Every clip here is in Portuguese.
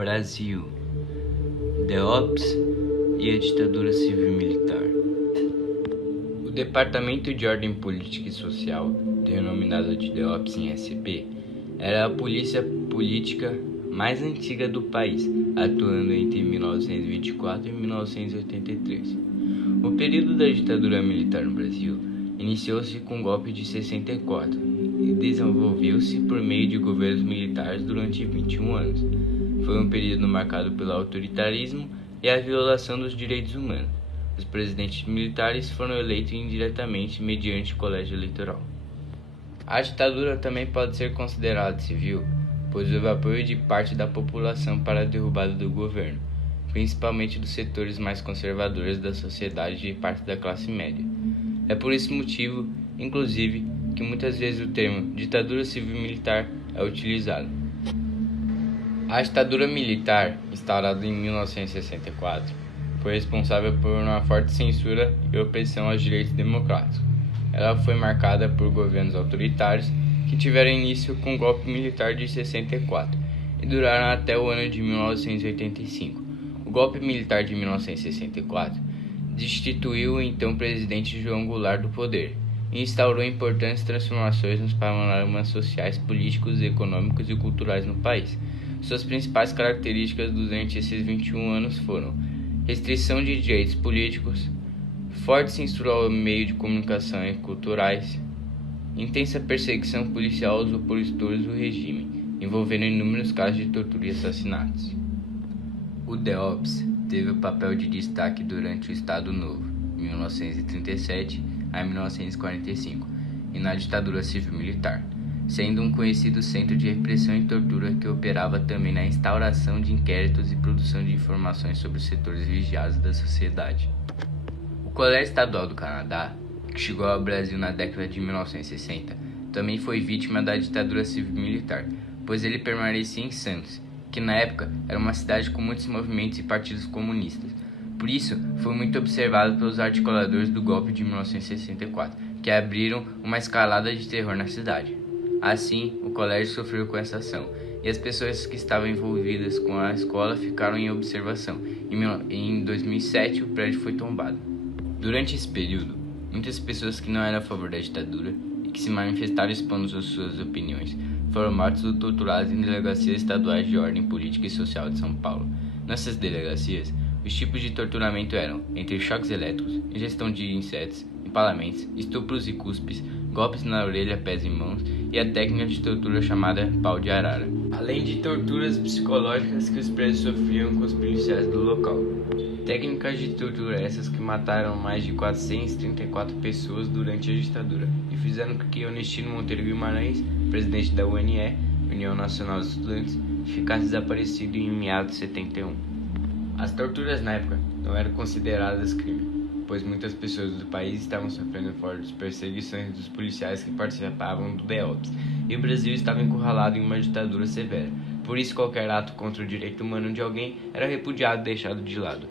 Brasil, DEOPS e a ditadura civil-militar. O Departamento de Ordem Política e Social, denominado de DEOPS em SP, era a polícia política mais antiga do país, atuando entre 1924 e 1983. O período da ditadura militar no Brasil iniciou-se com o golpe de 64 e desenvolveu-se por meio de governos militares durante 21 anos. Foi um período marcado pelo autoritarismo e a violação dos direitos humanos. Os presidentes militares foram eleitos indiretamente mediante o colégio eleitoral. A ditadura também pode ser considerada civil, pois houve apoio de parte da população para a derrubada do governo, principalmente dos setores mais conservadores da sociedade e parte da classe média. É por esse motivo, inclusive, que muitas vezes o termo ditadura civil-militar é utilizado. A ditadura militar, instaurada em 1964, foi responsável por uma forte censura e opressão aos direitos democráticos. Ela foi marcada por governos autoritários que tiveram início com o golpe militar de 64 e duraram até o ano de 1985. O golpe militar de 1964 destituiu o então presidente João Goulart do poder e instaurou importantes transformações nos panoramas sociais, políticos, econômicos e culturais no país. Suas principais características durante esses 21 anos foram restrição de direitos políticos, forte censura ao meio de comunicação e culturais, intensa perseguição policial aos opositores do regime, envolvendo inúmeros casos de tortura e assassinatos. O DEOPS teve o papel de destaque durante o Estado Novo, 1937 a 1945, e na ditadura civil-militar, sendo um conhecido centro de repressão e tortura que operava também na instauração de inquéritos e produção de informações sobre os setores vigiados da sociedade. O Colégio Estadual do Canadá, que chegou ao Brasil na década de 1960, também foi vítima da ditadura civil-militar, pois ele permanecia em Santos, que na época era uma cidade com muitos movimentos e partidos comunistas. Por isso, foi muito observado pelos articuladores do golpe de 1964, que abriram uma escalada de terror na cidade. Assim, o colégio sofreu com essa ação, e as pessoas que estavam envolvidas com a escola ficaram em observação. Em 2007, o prédio foi tombado. Durante esse período, muitas pessoas que não eram a favor da ditadura e que se manifestaram expondo as suas opiniões foram mortas ou torturadas em delegacias estaduais de ordem política e social de São Paulo. Nessas delegacias, os tipos de torturamento eram entre choques elétricos, ingestão de insetos, empalamentos, estupros e cuspes, golpes na orelha, pés e mãos e a técnica de tortura chamada pau de arara, além de torturas psicológicas que os presos sofriam com os policiais do local. Técnicas de tortura essas que mataram mais de 434 pessoas durante a ditadura e fizeram com que Onestino Monteiro Guimarães, presidente da UNE, União Nacional dos Estudantes, ficasse desaparecido em meados de 71. As torturas na época não eram consideradas crime, pois muitas pessoas do país estavam sofrendo fortes perseguições dos policiais que participavam do DEOPS, e o Brasil estava encurralado em uma ditadura severa. Por isso, qualquer ato contra o direito humano de alguém era repudiado e deixado de lado.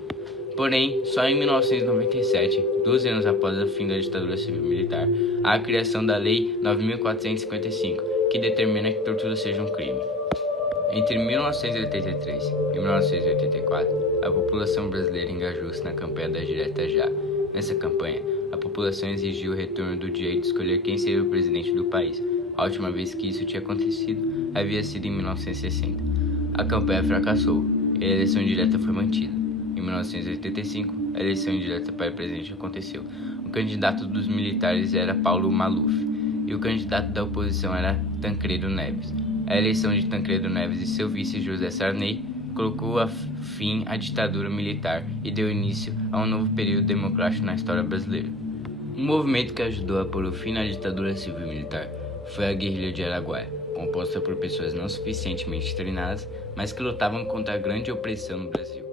Porém, só em 1997, 12 anos após o fim da ditadura civil-militar, há a criação da Lei 9.455, que determina que tortura seja um crime. Entre 1983 e 1984, a população brasileira engajou-se na campanha da Direta Já. Nessa campanha, a população exigiu o retorno do direito de escolher quem seria o presidente do país. A última vez que isso tinha acontecido havia sido em 1960. A campanha fracassou e a eleição direta foi mantida. Em 1985, a eleição indireta para presidente aconteceu. O candidato dos militares era Paulo Maluf e o candidato da oposição era Tancredo Neves. A eleição de Tancredo Neves e seu vice José Sarney colocou fim à ditadura militar e deu início a um novo período democrático na história brasileira. Um movimento que ajudou a pôr o fim na ditadura civil-militar foi a Guerrilha de Araguaia, composta por pessoas não suficientemente treinadas, mas que lutavam contra a grande opressão no Brasil.